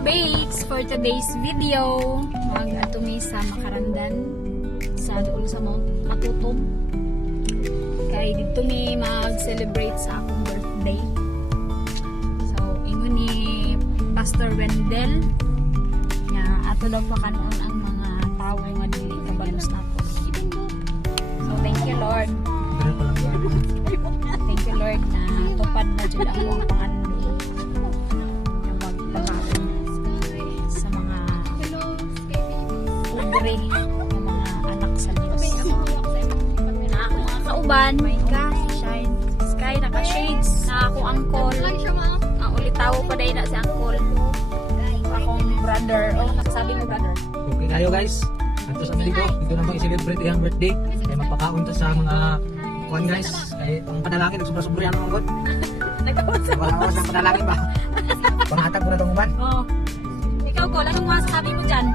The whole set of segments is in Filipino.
ka-bakes, for today's video, mag-atumi sa Makarandan sa doon sa Mount Matutom. Kaya dito mi mag-celebrate sa akong birthday. So, ingon ni Pastor Wendell nga ato daw pa kanon ang mga tao nga dili kabalos nato. So, thank you Lord. Thank you Lord na tupad na jud ang akong pangalan na magpakaon sa mga pobre ng mga anak sa Diyos. Na ako mga kauban, my gosh, shine sky, naka-shades na ako angkol. Ang ulitaw pa dahil na si angkol. Akong brother. Oh, nakasabi mo brother. Okay kayo guys. Ato sa Ameriko, dito na i-celebrate yung birthday. Kaya magpakaon to sa mga kuwan guys. Kaya ang panalangin, nagsobra-sobra yan mga god. Wala sa panalangin ba? Pangatag ko na itong uban. Oh. Ikaw ko, anong masasabi mo dyan?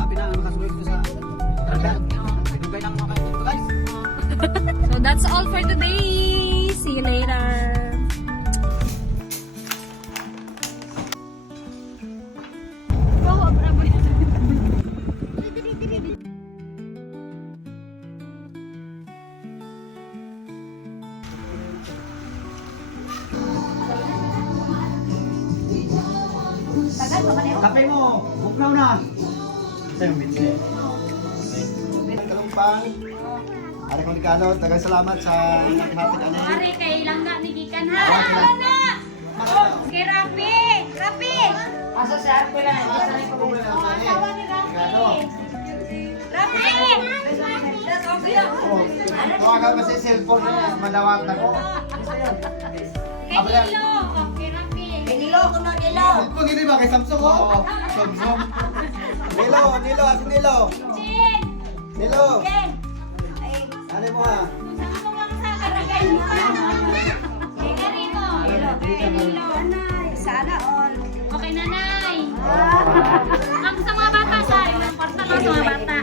Happy na makasulit ko sa Makarandan. Pinugay ng mga kayo guys. So that's all for today. See you later. Kape mo, buklaw na. Ito yung bitse. Kalumpang. Ari kong Ricardo, tagang salamat sa naghapit ani. Pare, kay langga ni Gikan ha. Na! Kay Rapi! Rapi! Asa sa ako lang, isa na ko. Asawa ni Rapi! Rapi! Tuwa ka ba sa cellphone na malawak na ko? Kay Nilo! Kay Rapi! Nilo ko na nilo. Pag hindi ba kay Samsung ko? Samsung. Nilo, asin Nilo. Chin! Nilo. Ken. Ano mo ha? Samsung lang sa karagay mo. Kay Karino! Kay Nilo! Sana all. Okay, nanay! Ang sa mga bata siya, yung kwarta lang sa mga bata.